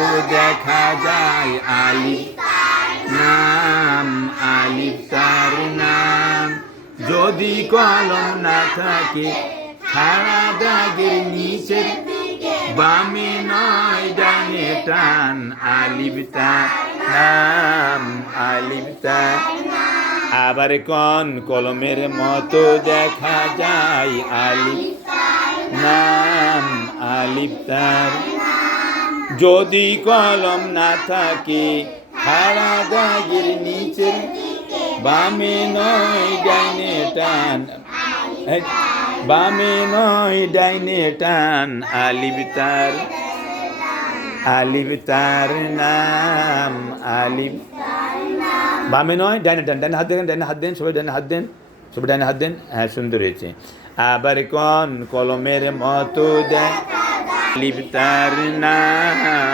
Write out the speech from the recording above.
মতো দেখা যায় আলিফ নাম, আলিফ তার নাম। যদি কলম না থাকে খাড়া দাগের নিচের বামে নয় ডানে টান, আলিফ তার নাম, আলিফ তার। আবার কোন কলমের মতো দেখা যায় আলিফ নাম, আলিফ তার। যদি কলম না থাকে খাড়া দাগের নিচে বামে নয় ডাইনে টান, বামে নয় ডাইনে টান, আলিফ তার, আলিফ তার নাম, আলিফ। বামে নয় ডাইনে টান, ডাইনে হাত দেন, ডাইনে হাত দেন, সবাই ডাইনে হাত দেন, সবাই ডাইনে হাত দেন। হ্যাঁ, সুন্দর হয়েছে। আবার কোন কলমের মতো দেখ আলিফ তার নাম।